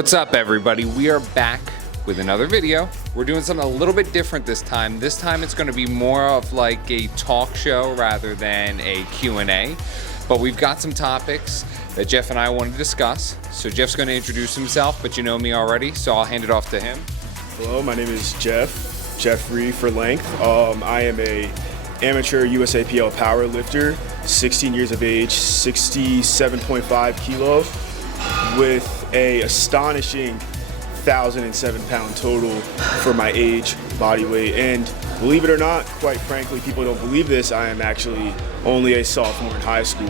What's up, everybody? We are back with another video. We're doing something a little bit different this time. This time it's going to be more of like a talk show rather than a Q&A. But we've got some topics that Jeff and I want to discuss. So Jeff's going to introduce himself, but you know me already, so I'll hand it off to him. Hello, my name is Jeff, Jeffrey for length. I am a amateur USAPL powerlifter, 16 years of age, 67.5 kilo, with a astonishing 1,007 pound total for my age, body weight, and believe it or not, quite frankly, people don't believe this, I am actually only a sophomore in high school.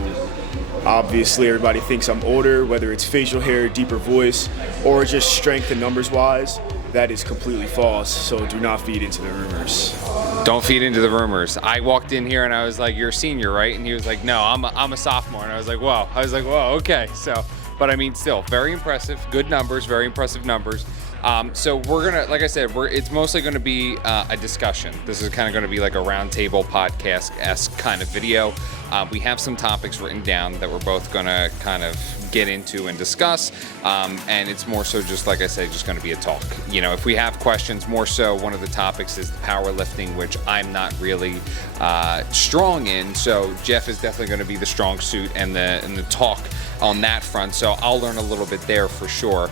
Obviously, everybody thinks I'm older, whether it's facial hair, deeper voice, or just strength and numbers wise. That is completely false, so do not feed into the rumors. Don't feed into the rumors. I walked in here and I was like, "You're a senior, right?" And he was like, "No, I'm a sophomore." And I was like, "Whoa." Okay. So, but I mean, still very impressive. Good numbers, very impressive numbers. So we're gonna, like I said, it's mostly gonna be a discussion. This is kind of gonna be like a roundtable podcast-esque kind of video. We have some topics written down that we're both gonna kind of get into and discuss, and it's more so just, like I said, just gonna be a talk. You know, if we have questions, more so one of the topics is the powerlifting, which I'm not really strong in, so Jeff is definitely gonna be the strong suit and the talk on that front, so I'll learn a little bit there for sure.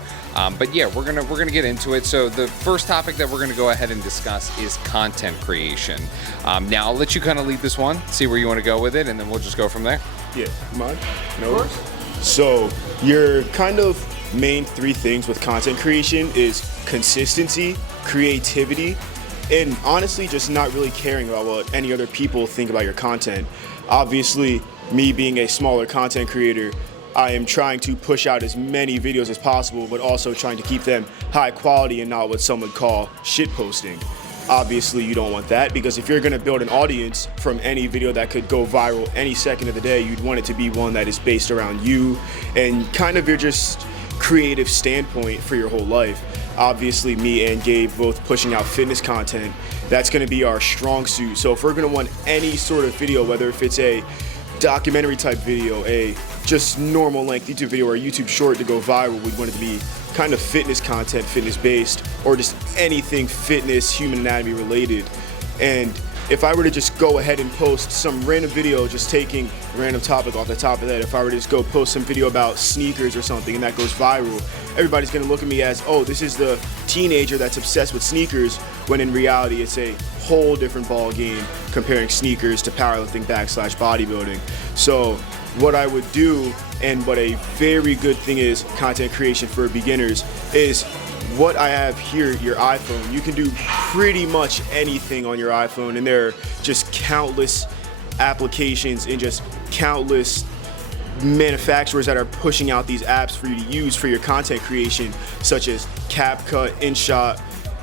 But yeah, we're gonna get into it. So the first topic that we're gonna go ahead and discuss is content creation. Now I'll let you kind of lead this one, see where you want to go with it, and then we'll just go from there. Yeah, mine? No worries. So your kind of main three things with content creation is consistency, creativity, and honestly just not really caring about what any other people think about your content. Obviously, me being a smaller content creator, I am trying to push out as many videos as possible, but also trying to keep them high quality and not what some would call shit posting. Obviously, you don't want that, because if you're gonna build an audience from any video that could go viral any second of the day, you'd want it to be one that is based around you and kind of your just creative standpoint for your whole life. Obviously, me and Gabe both pushing out fitness content, that's gonna be our strong suit. So if we're gonna want any sort of video, whether if it's a documentary type video, a just normal length YouTube video or a YouTube short to go viral, we'd want it to be kind of fitness content, fitness based, or just anything fitness, human anatomy related. And if I were to just go ahead and post some random video, just taking a random topic off the top of that, if I were to just go post some video about sneakers or something and that goes viral, everybody's gonna look at me as, oh, this is the teenager that's obsessed with sneakers, when in reality it's a whole different ball game comparing sneakers to powerlifting / bodybuilding. So what I would do, and what a very good thing is content creation for beginners, is what I have here, your iPhone. You can do pretty much anything on your iPhone, and there are just countless applications and just countless manufacturers that are pushing out these apps for you to use for your content creation, such as CapCut, InShot,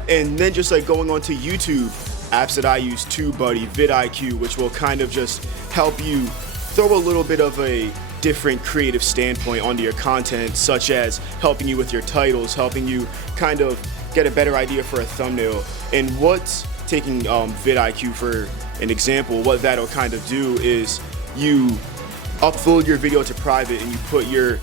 and then just like going on to YouTube, apps that I use, TubeBuddy, vidIQ, which will kind of just help you throw a little bit of a different creative standpoint onto your content, such as helping you with your titles, helping you kind of get a better idea for a thumbnail. And what's taking vidIQ for an example, what that'll kind of do is you upload your video to private and you put your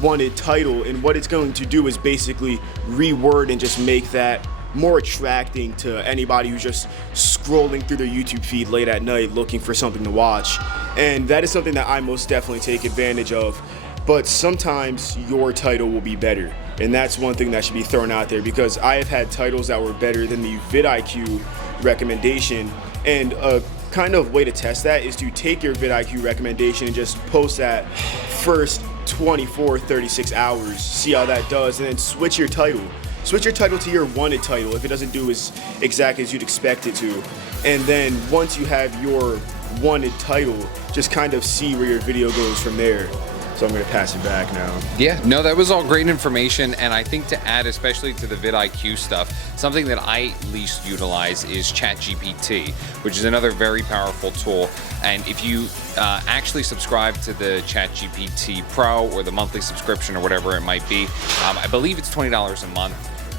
wanted title, and what it's going to do is basically reword and just make that more attracting to anybody who's just scrolling through their YouTube feed late at night looking for something to watch. And that is something that I most definitely take advantage of. But sometimes your title will be better, and that's one thing that should be thrown out there, because I have had titles that were better than the vidIQ recommendation. And a kind of way to test that is to take your vidIQ recommendation and just post that first 24, 36 hours, see how that does, and then switch your title. Switch your title to your wanted title if it doesn't do as exactly as you'd expect it to. And then once you have your wanted title, just kind of see where your video goes from there. So I'm gonna pass it back now. Yeah, no, that was all great information, and I think to add, especially to the vidIQ stuff, something that I least utilize is ChatGPT, which is another very powerful tool. And if you actually subscribe to the ChatGPT Pro or the monthly subscription or whatever it might be, I believe it's $20 a month.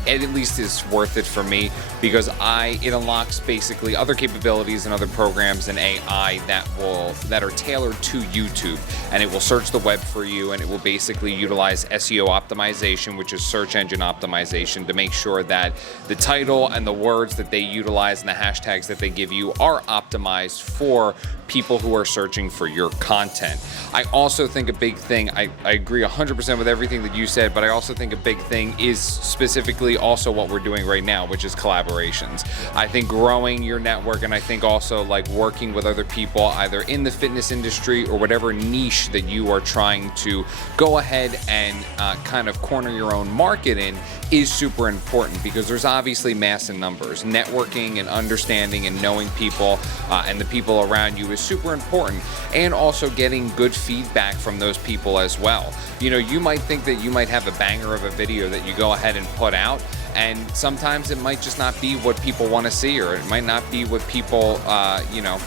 it at least is worth it for me, because it unlocks basically other capabilities and other programs and AI that are tailored to YouTube, and it will search the web for you, and it will basically utilize SEO optimization, which is search engine optimization, to make sure that the title and the words that they utilize and the hashtags that they give you are optimized for people who are searching for your content. I also think a big thing, I agree 100% with everything that you said, but I also think a big thing is specifically also what we're doing right now, which is collaborations. I think growing your network, and I think also like working with other people either in the fitness industry or whatever niche that you are trying to go ahead and kind of corner your own market in, is super important, because there's obviously mass in numbers. Networking and understanding and knowing people and the people around you is super important, and also getting good feedback from those people as well. You know, you might think that you might have a banger of a video that you go ahead and put out, and sometimes it might just not be what people want to see, or it might not be what people you know,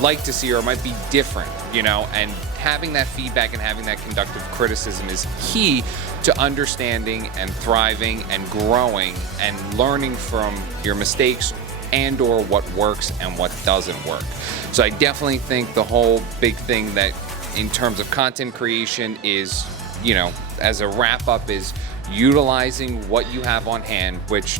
like to see, or it might be different, you know, and having that feedback and having that conductive criticism is key to understanding and thriving and growing and learning from your mistakes and or what works and what doesn't work. So I definitely think the whole big thing that in terms of content creation is, you know, as a wrap up, is utilizing what you have on hand, which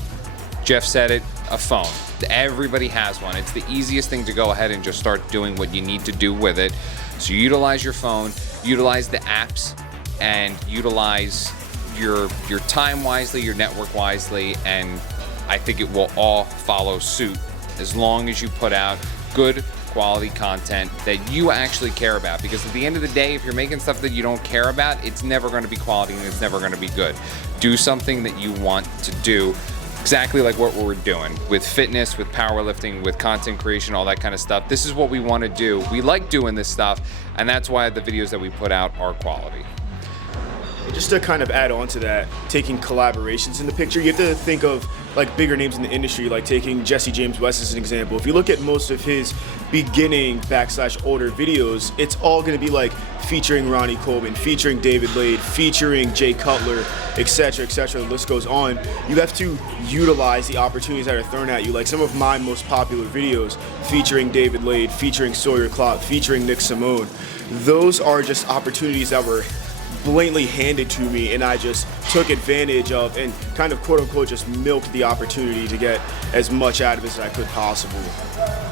Jeff said it, a phone. Everybody has one. It's the easiest thing to go ahead and just start doing what you need to do with it. So utilize your phone, utilize the apps, and utilize your time wisely, your network wisely, and I think it will all follow suit as long as you put out good quality content that you actually care about. Because at the end of the day, if you're making stuff that you don't care about, it's never going to be quality and it's never going to be good. Do something that you want to do, exactly like what we're doing with fitness, with powerlifting, with content creation, all that kind of stuff. This is what we want to do. We like doing this stuff, and that's why the videos that we put out are quality. Just to kind of add on to that, taking collaborations in the picture, you have to think of like bigger names in the industry, like taking Jesse James West as an example. If you look at most of his beginning / older videos, it's all going to be like featuring Ronnie Coleman, featuring David Lade, featuring Jay Cutler, etc., etc. The list goes on. You have to utilize the opportunities that are thrown at you. Like some of my most popular videos featuring David Lade, featuring Sawyer Klopp, featuring Nick Simone. Those are just opportunities that were blatantly handed to me, and I just took advantage of and kind of quote unquote just milked the opportunity to get as much out of it as I could possibly.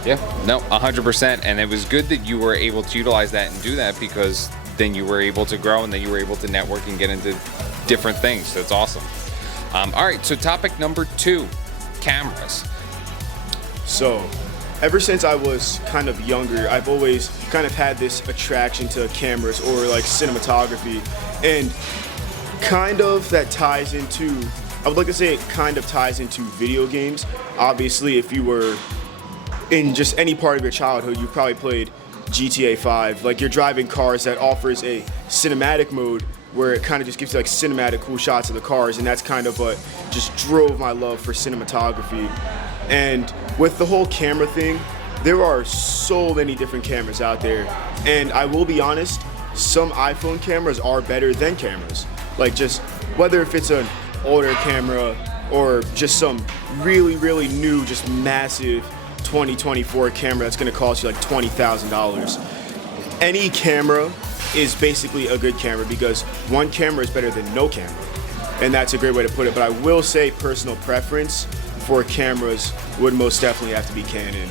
Yeah, no, 100%. And it was good that you were able to utilize that and do that, because then you were able to grow and then you were able to network and get into different things. So it's awesome. All right, so topic number 2, cameras. So ever since I was kind of younger, I've always kind of had this attraction to cameras or like cinematography, and kind of that ties into, I would like to say it kind of ties into video games. Obviously, if you were in just any part of your childhood, you probably played GTA 5. Like, you're driving cars that offers a cinematic mode where it kind of just gives you like cinematic cool shots of the cars, and that's kind of what just drove my love for cinematography. And with the whole camera thing, there are so many different cameras out there, and I will be honest, some iPhone cameras are better than cameras. Like, just whether if it's an older camera or just some really, really new, just massive 2024 camera that's gonna cost you like $20,000. Any camera is basically a good camera, because one camera is better than no camera, and that's a great way to put it. But I will say personal preference for cameras would most definitely have to be Canon.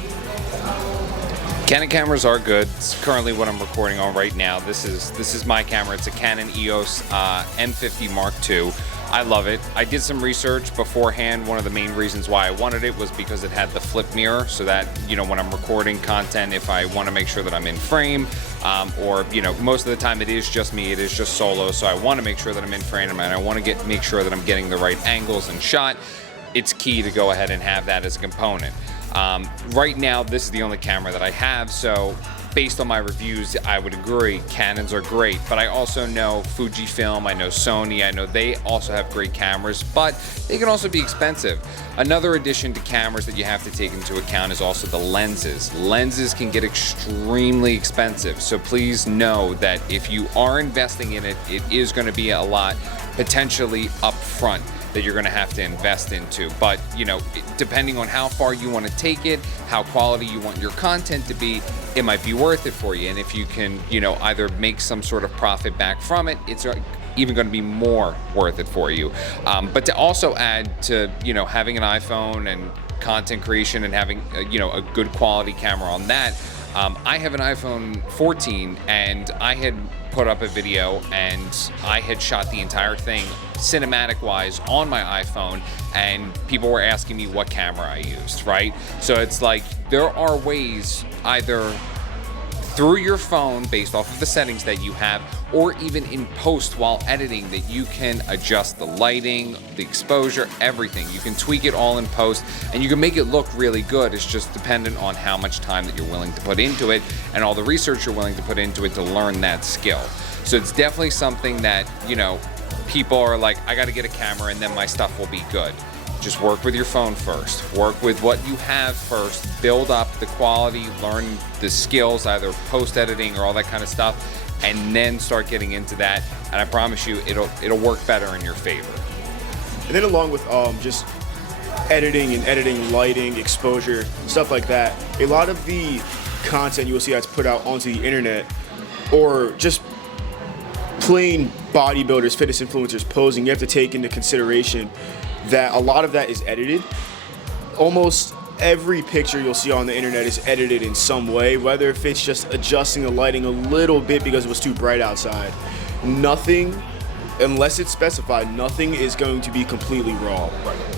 Canon cameras are good. It's currently what I'm recording on right now. This is my camera. It's a Canon EOS M50 Mark II. I love it. I did some research beforehand. One of the main reasons why I wanted it was because it had the flip mirror, so that, you know, when I'm recording content, if I want to make sure that I'm in frame, or, you know, most of the time it is just me, it is just solo, so I want to make sure that I'm in frame, and I want to make sure that I'm getting the right angles and shot. It's key to go ahead and have that as a component. Right now, this is the only camera that I have, so based on my reviews, I would agree Canons are great, but I also know Fujifilm, I know Sony, I know they also have great cameras, but they can also be expensive. Another addition to cameras that you have to take into account is also the lenses. Lenses can get extremely expensive, so please know that if you are investing in it, it is going to be a lot potentially up front. that you're going to have to invest into. But, you know, depending on how far you want to take it, how quality you want your content to be, it might be worth it for you. And if you can, you know, either make some sort of profit back from it, it's even going to be more worth it for you. But to also add to, you know, having an iPhone and content creation and having, you know, a good quality camera on that, I have an iPhone 14 and I had put up a video and I had shot the entire thing cinematic wise on my iPhone, and people were asking me what camera I used, right? So it's like there are ways either through your phone based off of the settings that you have, or even in post while editing, that you can adjust the lighting, the exposure, everything. You can tweak it all in post and you can make it look really good. It's just dependent on how much time that you're willing to put into it and all the research you're willing to put into it to learn that skill. So it's definitely something that, you know, people are like, I got to get a camera and then my stuff will be good. Just work with your phone first. Work with what you have first. Build up the quality, learn the skills, either post-editing or all that kind of stuff, and then start getting into that. And I promise you, it'll work better in your favor. And then along with just editing, lighting, exposure, stuff like that, a lot of the content you will see that's put out onto the internet, or just plain bodybuilders, fitness influencers posing, you have to take into consideration that a lot of that is edited. Almost every picture you'll see on the internet is edited in some way, whether if it's just adjusting the lighting a little bit because it was too bright outside. Nothing, unless it's specified, nothing is going to be completely raw.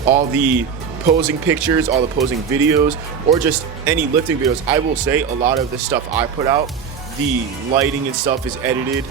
All the posing pictures, all the posing videos, or just any lifting videos, I will say a lot of the stuff I put out, the lighting and stuff is edited.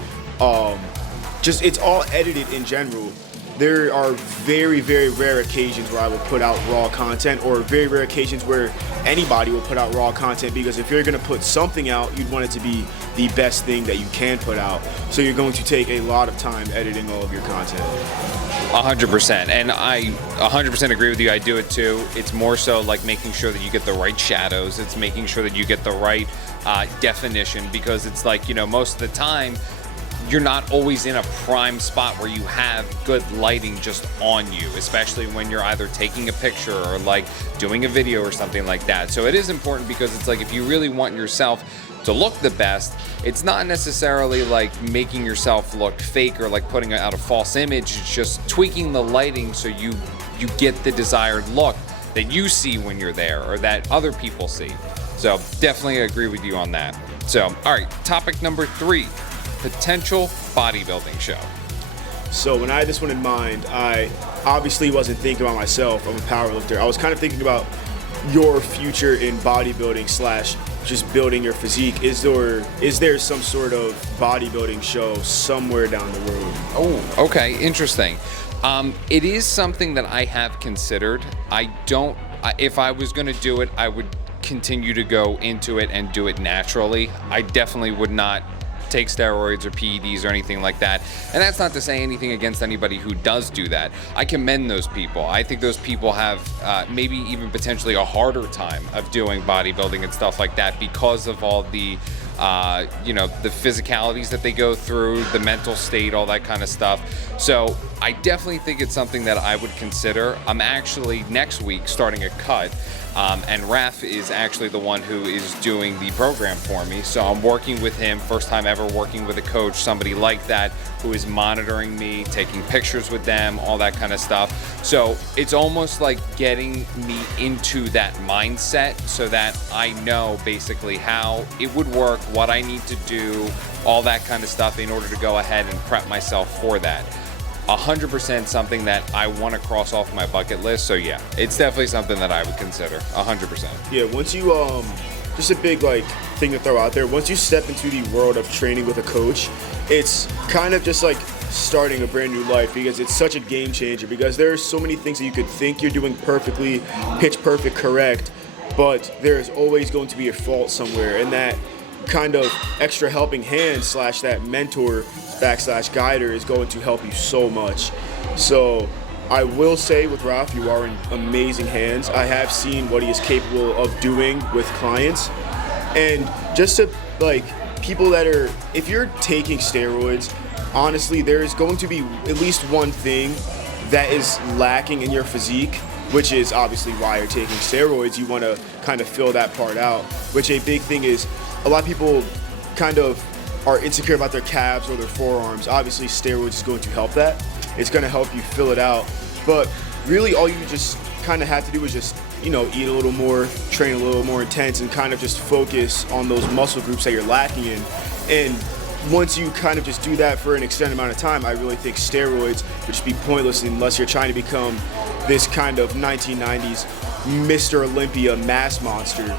Just it's all edited in general. There are very, very rare occasions where I will put out raw content, or very rare occasions where anybody will put out raw content, because if you're going to put something out, you'd want it to be the best thing that you can put out. So you're going to take a lot of time editing all of your content. 100%. And I 100% agree with you. I do it too. It's more so like making sure that you get the right shadows. It's making sure that you get the right definition, because it's like, you know, most of the time, you're not always in a prime spot where you have good lighting just on you, especially when you're either taking a picture or like doing a video or something like that. So it is important, because it's like if you really want yourself to look the best, it's not necessarily like making yourself look fake or like putting out a false image. It's just tweaking the lighting so you get the desired look that you see when you're there, or that other people see. So definitely agree with you on that. So, all right, topic number 3. Potential bodybuilding show. So when I had this one in mind, I obviously wasn't thinking about myself. I'm a powerlifter. I was kind of thinking about your future in bodybuilding / just building your physique. Is there some sort of bodybuilding show somewhere down the road? Oh, okay, interesting. It is something that I have considered. If I was going to do it, I would continue to go into it and do it naturally. I definitely would not take steroids or PEDs or anything like that. And that's not to say anything against anybody who does do that. I commend those people. I think those people have maybe even potentially a harder time of doing bodybuilding and stuff like that, because of all the the physicalities that they go through, the mental state, all that kind of stuff. So I definitely think it's something that I would consider. I'm actually next week starting a cut. And Raf is actually the one who is doing the program for me. So I'm working with him, first time ever working with a coach, somebody like that, who is monitoring me, taking pictures with them, all that kind of stuff. So it's almost like getting me into that mindset so that I know basically how it would work, what I need to do, all that kind of stuff in order to go ahead and prep myself for that. 100% something that I want to cross off my bucket list. So yeah, it's definitely something that I would consider 100%. Yeah, once you just a big thing to throw out there, once you step into the world of training with a coach, it's kind of just like starting a brand new life, because it's such a game changer, because there are so many things that you could think you're doing perfectly, pitch perfect, correct, but there's always going to be a fault somewhere, and that kind of extra helping hand / that mentor / guider is going to help you so much. So I will say with Raf, you are in amazing hands. I have seen what he is capable of doing with clients, and just to people that are, if you're taking steroids, honestly, there is going to be at least one thing that is lacking in your physique, which is obviously why you're taking steroids. You want to kind of fill that part out, which a big thing is a lot of people kind of are insecure about their calves or their forearms. Obviously, steroids is going to help that. It's going to help you fill it out. But really all you just kind of have to do is just, eat a little more, train a little more intense, and kind of just focus on those muscle groups that you're lacking in. And once you kind of just do that for an extended amount of time, I really think steroids would just be pointless unless you're trying to become this kind of 1990s Mr. Olympia mass monster.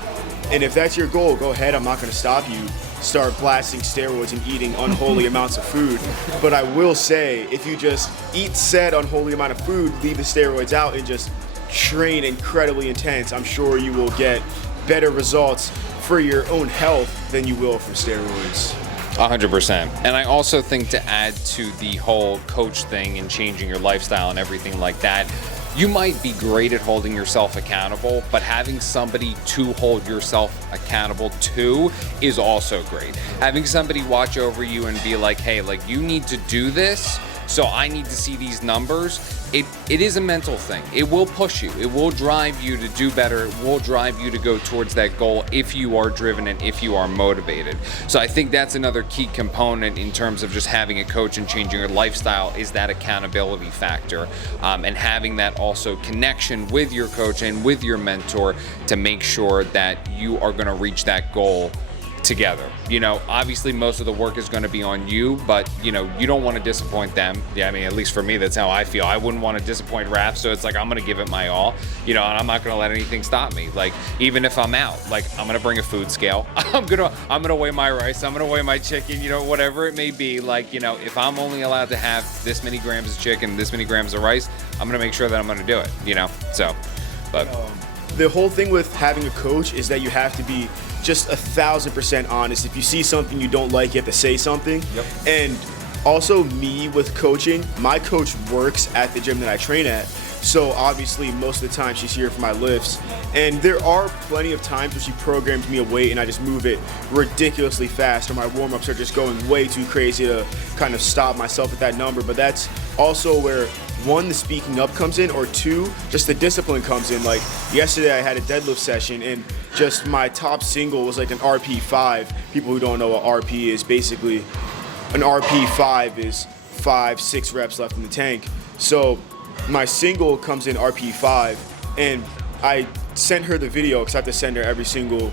And if that's your goal, go ahead, I'm not going to stop you. Start blasting steroids and eating unholy amounts of food. But I will say, if you just eat said unholy amount of food, leave the steroids out, and just train incredibly intense, I'm sure you will get better results for your own health than you will from steroids. 100%. And I also think, to add to the whole coach thing and changing your lifestyle and everything like that, you might be great at holding yourself accountable, but having somebody to hold yourself accountable to is also great. Having somebody watch over you and be like, hey, like, you need to do this, so I need to see these numbers. It is a mental thing. It will push you. It will drive you to do better. It will drive you to go towards that goal if you are driven and if you are motivated. So I think that's another key component in terms of just having a coach and changing your lifestyle, is that accountability factor, and having that also connection with your coach and with your mentor to make sure that you are going to reach that goal together. Obviously most of the work is going to be on you, but you don't want to disappoint them. Yeah, I mean, at least for me, that's how I feel. I wouldn't want to disappoint Raph, so it's like, I'm going to give it my all, and I'm not going to let anything stop me. Like, even if I'm out, like, I'm going to bring a food scale. I'm going to weigh my rice. I'm going to weigh my chicken, whatever it may be. Like, if I'm only allowed to have this many grams of chicken, this many grams of rice, I'm going to make sure that I'm going to do it, so, but. The whole thing with having a coach is that you have to be just 1,000% honest. If you see something you don't like, you have to say something. Yep. And also, me with coaching, my coach works at the gym that I train at. So obviously most of the time she's here for my lifts. And there are plenty of times where she programs me a weight and I just move it ridiculously fast, or my warm-ups are just going way too crazy to kind of stop myself at that number. But that's also where, one, the speaking up comes in, or two, just the discipline comes in. Like yesterday I had a deadlift session and just my top single was like an RP5. People who don't know what RP is, basically an RP5 is 5-6 reps left in the tank. So my single comes in RP5, and I sent her the video because I have to send her every single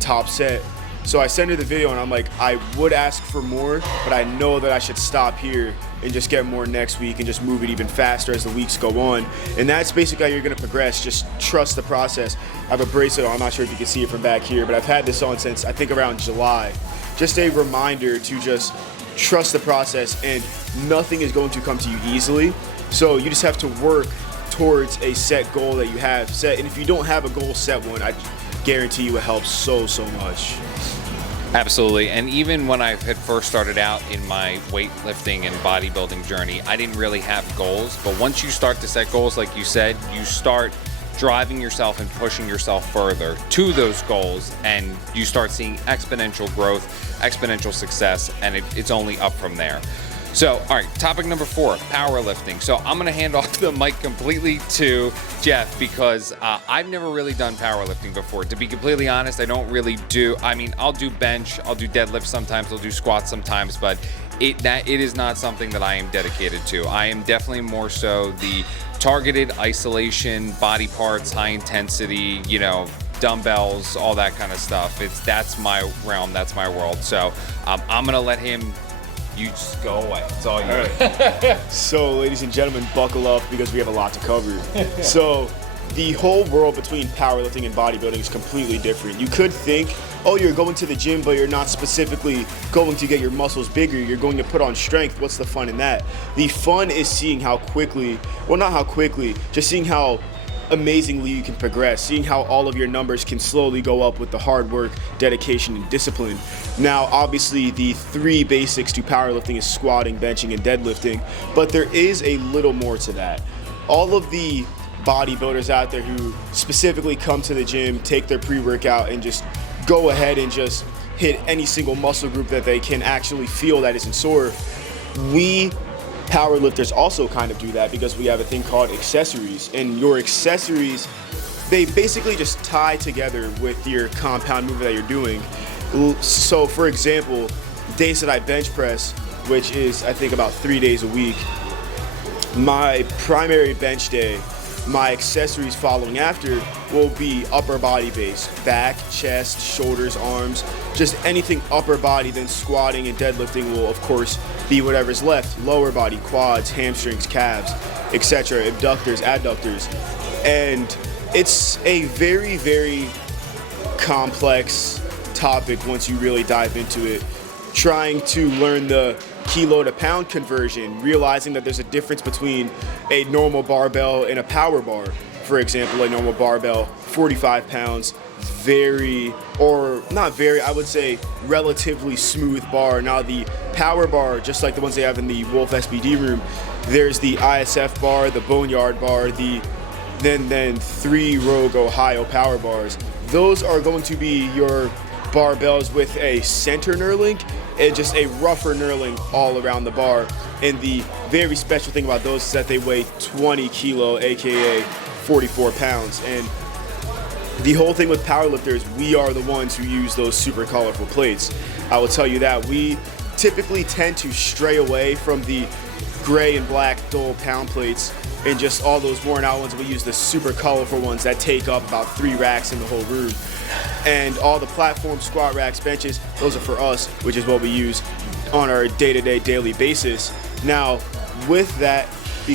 top set. So I send her the video and I'm like, I would ask for more, but I know that I should stop here and just get more next week and just move it even faster as the weeks go on. And that's basically how you're gonna progress. Just trust the process. I have a bracelet on, I'm not sure if you can see it from back here, but I've had this on since I think around July. Just a reminder to just trust the process, and nothing is going to come to you easily. So you just have to work towards a set goal that you have set. And if you don't have a goal set one, I guarantee you it helps so much. Absolutely. And even when I had first started out in my weightlifting and bodybuilding journey, I didn't really have goals. But once you start to set goals, like you said, you start driving yourself and pushing yourself further to those goals, and you start seeing exponential growth, exponential success, and it's only up from there. So, all right, topic number 4, powerlifting. So I'm gonna hand off the mic completely to Jeff because I've never really done powerlifting before. To be completely honest, I don't really do, I'll do bench, I'll do deadlift sometimes, I'll do squats sometimes, but it is not something that I am dedicated to. I am definitely more so the targeted isolation, body parts, high intensity, dumbbells, all that kind of stuff. That's my realm, that's my world. So I'm gonna let him. You just go away. It's all yours. Right. So, ladies and gentlemen, buckle up because we have a lot to cover. So, the whole world between powerlifting and bodybuilding is completely different. You could think, oh, you're going to the gym, but you're not specifically going to get your muscles bigger. You're going to put on strength. What's the fun in that? The fun is seeing how quickly, well, not how quickly, just seeing how amazingly you can progress, seeing how all of your numbers can slowly go up with the hard work, dedication, and discipline. Now, obviously, the 3 basics to powerlifting is squatting, benching, and deadlifting, but there is a little more to that. All of the bodybuilders out there who specifically come to the gym, take their pre-workout, and just go ahead and just hit any single muscle group that they can actually feel that isn't sore, we Powerlifters also kind of do that because we have a thing called accessories, and your accessories, they basically just tie together with your compound movement that you're doing. So for example, days that I bench press, which is I think about 3 days a week, my primary bench day, my accessories following after will be upper body base, back, chest, shoulders, arms, just anything upper body. Then squatting and deadlifting will of course be whatever's left, lower body, quads, hamstrings, calves, etc., abductors, adductors. And it's a very, very complex topic once you really dive into it. Trying to learn the kilo to pound conversion, realizing that there's a difference between a normal barbell and a power bar. For example, a normal barbell, 45 pounds, I would say relatively smooth bar. Now the power bar, just like the ones they have in the Wolf SBD room, there's the ISF bar, the Boneyard bar, then 3 Rogue Ohio power bars. Those are going to be your barbells with a center knurling and just a rougher knurling all around the bar. And the very special thing about those is that they weigh 20 kilo, aka 44 pounds. And the whole thing with powerlifters, we are the ones who use those super colorful plates. I will tell you that we typically tend to stray away from the gray and black dull pound plates and just all those worn out ones. We use the super colorful ones that take up about 3 racks in the whole room. And all the platform, squat racks, benches, those are for us, which is what we use on our day-to-day, daily basis. Now, with that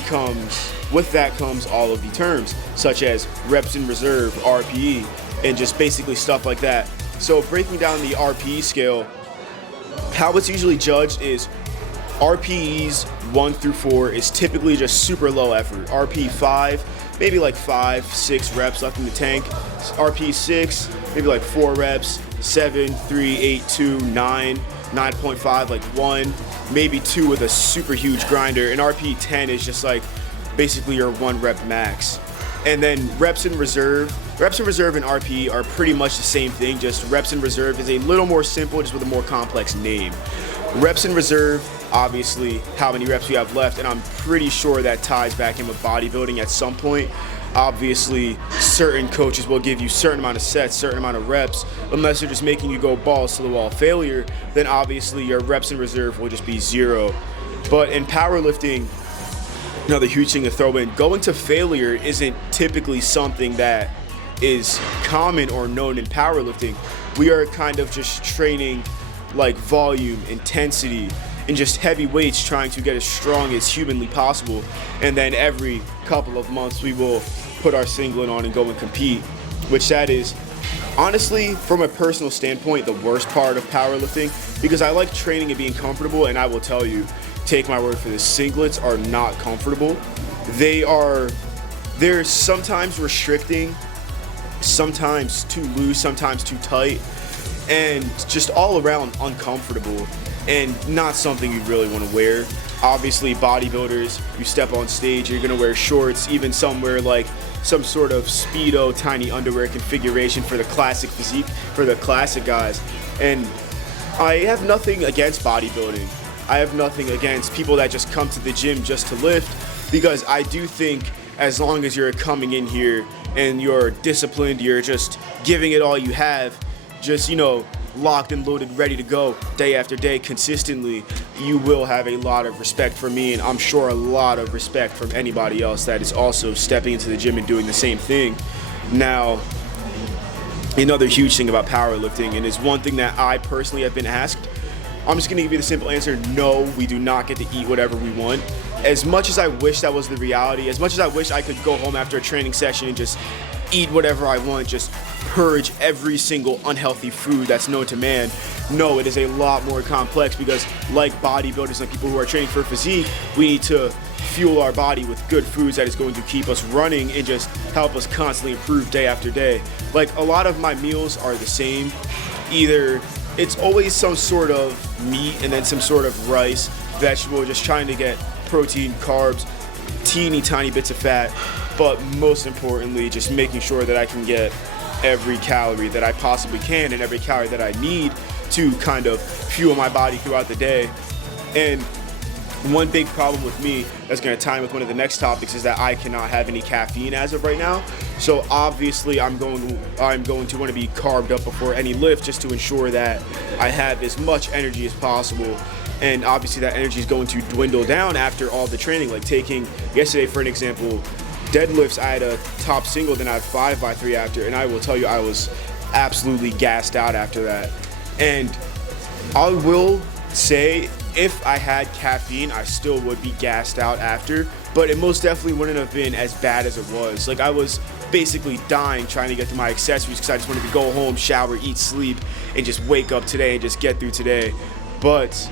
comes all of the terms, such as reps in reserve, RPE, and just basically stuff like that. So breaking down the RPE scale, how it's usually judged is RPEs 1 through 4 is typically just super low effort. RPE 5, maybe like 5, 6 reps left in the tank. RPE 6, maybe like 4 reps. 7, 3, 8, 2, 9, 9.5, like 1, maybe 2 with a super huge grinder. And RPE 10 is just like basically your 1 rep max. And then reps in reserve and RPE are pretty much the same thing, just reps in reserve is a little more simple, just with a more complex name. Reps in reserve, obviously how many reps you have left, and I'm pretty sure that ties back in with bodybuilding at some point. Obviously, certain coaches will give you certain amount of sets, certain amount of reps, unless they're just making you go balls to the wall failure, then obviously your reps in reserve will just be 0. But in powerlifting, another huge thing to throw in, going to failure isn't typically something that is common or known in powerlifting. We are kind of just training like volume, intensity, and just heavy weights, trying to get as strong as humanly possible. And then every couple of months we will put our singlet on and go and compete, which that is honestly, from a personal standpoint, the worst part of powerlifting, because I like training and being comfortable. And I will tell you, take my word for this, singlets are not comfortable. They're sometimes restricting, sometimes too loose, sometimes too tight, and just all around uncomfortable and not something you really want to wear. Obviously, bodybuilders, you step on stage, you're gonna wear shorts, even somewhere like some sort of Speedo tiny underwear configuration for the classic physique, for the classic guys. And I have nothing against bodybuilding. I have nothing against people that just come to the gym just to lift, because I do think as long as you're coming in here and you're disciplined, you're just giving it all you have, just, locked and loaded, ready to go day after day consistently, you will have a lot of respect for me, and I'm sure a lot of respect from anybody else that is also stepping into the gym and doing the same thing. Now, another huge thing about powerlifting, and it's one thing that I personally have been asked, I'm just gonna give you the simple answer: no, we do not get to eat whatever we want. As much as I wish that was the reality, as much as I wish I could go home after a training session and just eat whatever I want, just purge every single unhealthy food that's known to man. No, it is a lot more complex, because like bodybuilders and people who are training for physique, we need to fuel our body with good foods that is going to keep us running and just help us constantly improve day after day. Like, a lot of my meals are the same. Either it's always some sort of meat and then some sort of rice, vegetable, just trying to get protein, carbs, teeny tiny bits of fat, but most importantly, just making sure that I can get every calorie that I possibly can and every calorie that I need to kind of fuel my body throughout the day. And One big problem with me that's going to tie with one of the next topics is that I cannot have any caffeine as of right now. So obviously I'm going to want to be carved up before any lift just to ensure that I have as much energy as possible. And obviously that energy is going to dwindle down after all the training. Like taking yesterday, for an example, deadlifts, I had a top single, then I had 5x3 after, and I will tell you I was absolutely gassed out after that. And I will say, if I had caffeine, I still would be gassed out after, but it most definitely wouldn't have been as bad as it was. Like, I was basically dying trying to get to my accessories because I just wanted to go home, shower, eat, sleep, and just wake up today and just get through today. But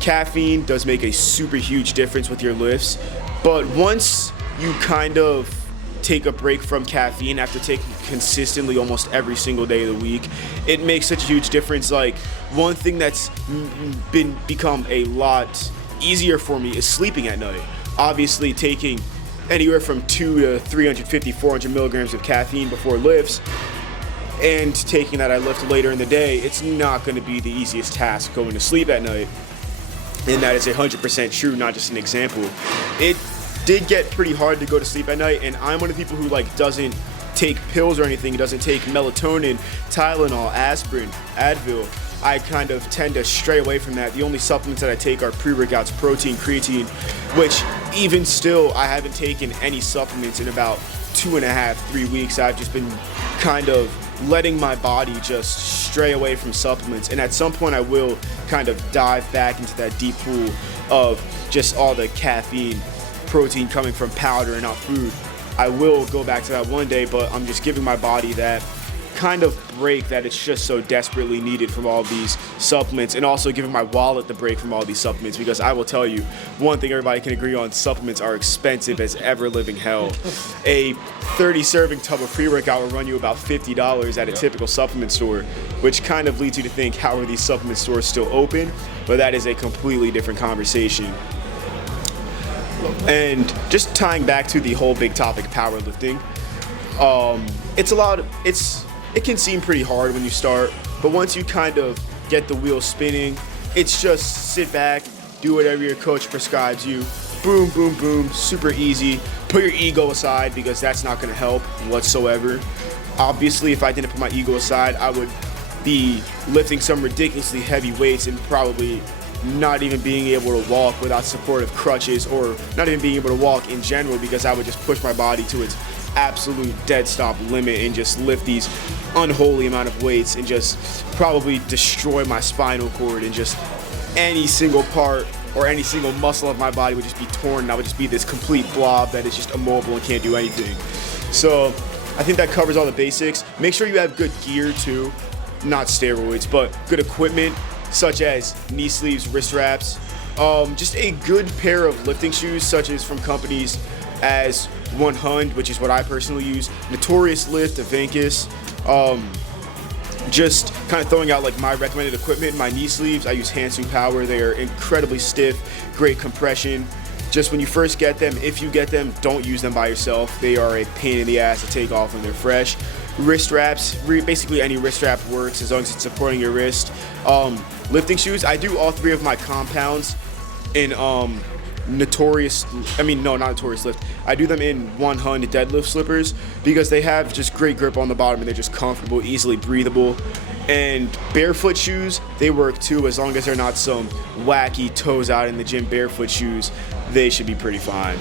caffeine does make a super huge difference with your lifts. But once you kind of take a break from caffeine after taking consistently almost every single day of the week, it makes such a huge difference. Like, one thing that's become a lot easier for me is sleeping at night. Obviously, taking anywhere from 200 to 350, 400 milligrams of caffeine before lifts, and taking that I lift later in the day, it's not going to be the easiest task going to sleep at night. And that is 100% true, not just an example. It did get pretty hard to go to sleep at night, and I'm one of the people who doesn't take pills or anything. It doesn't take melatonin, Tylenol, aspirin, Advil. I kind of tend to stray away from that. The only supplements that I take are pre-workouts, protein, creatine, which even still, I haven't taken any supplements in about 2.5, 3 weeks. I've just been kind of letting my body just stray away from supplements. And at some point I will kind of dive back into that deep pool of just all the caffeine, protein coming from powder and not food. I will go back to that one day, but I'm just giving my body that kind of break that it's just so desperately needed from all these supplements, and also giving my wallet the break from all these supplements, because I will tell you one thing everybody can agree on: supplements are expensive as ever living hell. A 30 serving tub of pre-workout will run you about $50 at a typical supplement store, which kind of leads you to think, how are these supplement stores still open? But that is a completely different conversation. And just tying back to the whole big topic, powerlifting, it can seem pretty hard when you start, but once you kind of get the wheel spinning, it's just sit back, do whatever your coach prescribes you, boom, boom, boom, super easy. Put your ego aside, because that's not going to help whatsoever. Obviously, if I didn't put my ego aside, I would be lifting some ridiculously heavy weights and probably not even being able to walk without supportive crutches, or not even being able to walk in general, because I would just push my body to its absolute dead stop limit and just lift these unholy amount of weights and just probably destroy my spinal cord, and just any single part or any single muscle of my body would just be torn, and I would just be this complete blob that is just immobile and can't do anything. So I think that covers all the basics. Make sure you have good gear too, not steroids, but good equipment such as knee sleeves, wrist wraps, just a good pair of lifting shoes, such as from companies as 100, which is what I personally use, Notorious Lift, Avenkus. Just kind of throwing out like my recommended equipment. My knee sleeves, I use Hansu Power. They are incredibly stiff, great compression. Just when you first get them, if you get them, don't use them by yourself. They are a pain in the ass to take off when they're fresh. Wrist wraps, basically any wrist wrap works as long as it's supporting your wrist. Lifting shoes, I do all three of my compounds in Notorious Lift. I do them in 100 deadlift slippers, because they have just great grip on the bottom and they're just comfortable, easily breathable. And barefoot shoes, they work too, as long as they're not some wacky toes out in the gym barefoot shoes. They should be pretty fine.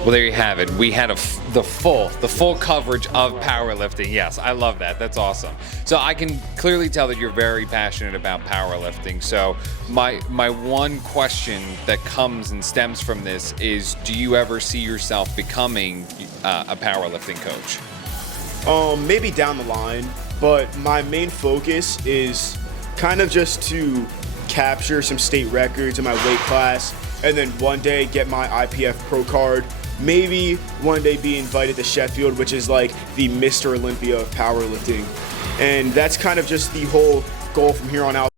Well, there you have it. We had the full coverage of powerlifting. Yes, I love that. That's awesome. So I can clearly tell that you're very passionate about powerlifting. So my one question that comes and stems from this is, do you ever see yourself becoming a powerlifting coach? Maybe down the line, but my main focus is kind of just to capture some state records in my weight class, and then one day get my IPF Pro card. Maybe one day be invited to Sheffield, which is like the Mr. Olympia of powerlifting. And that's kind of just the whole goal from here on out.